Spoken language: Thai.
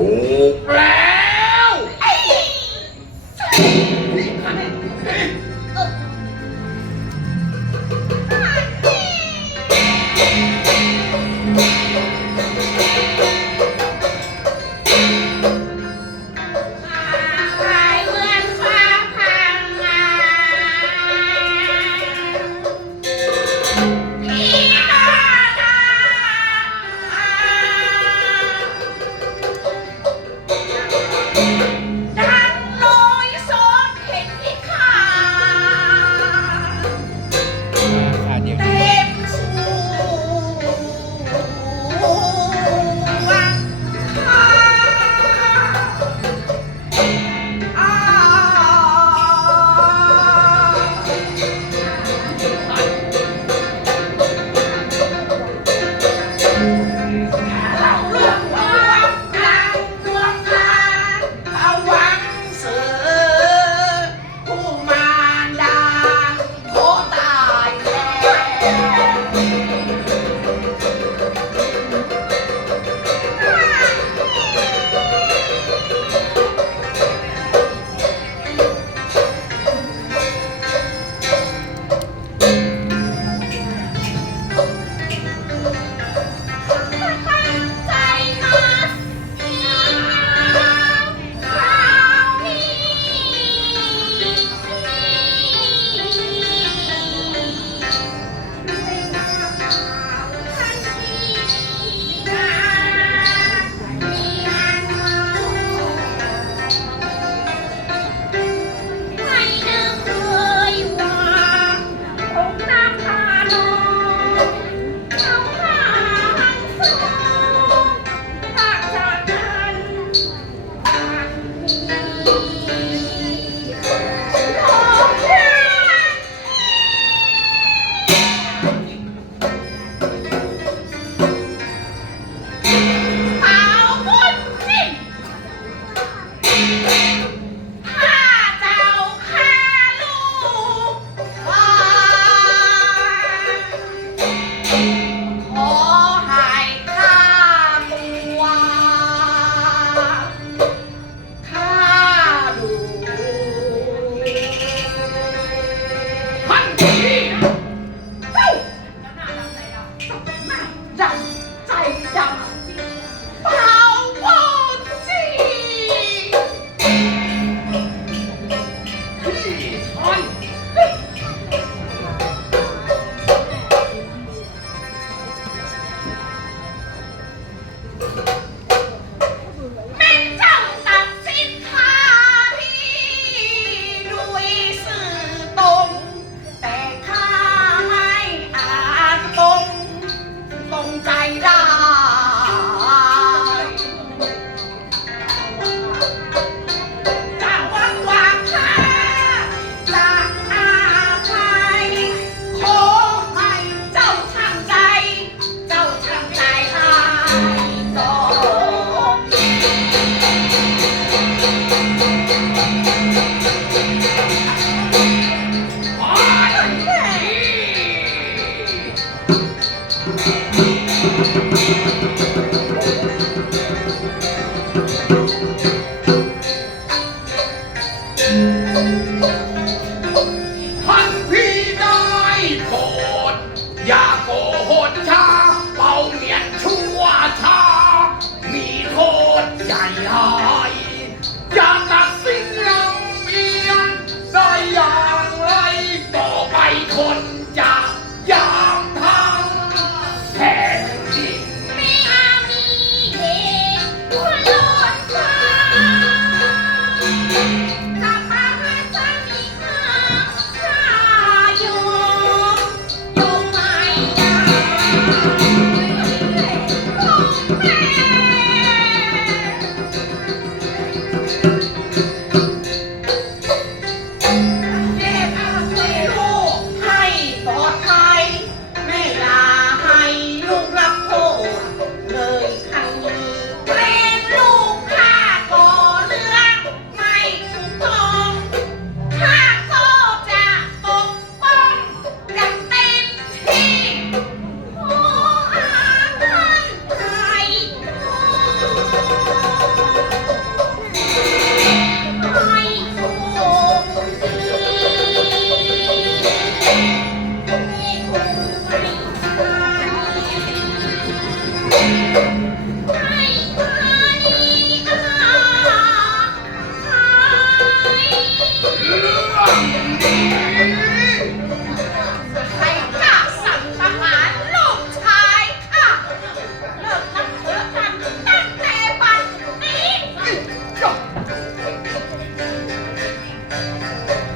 哦 Música อย่ากสิ่งลำเอียได้อย่างไรต่อไปคนจยามทางแผ่นดิน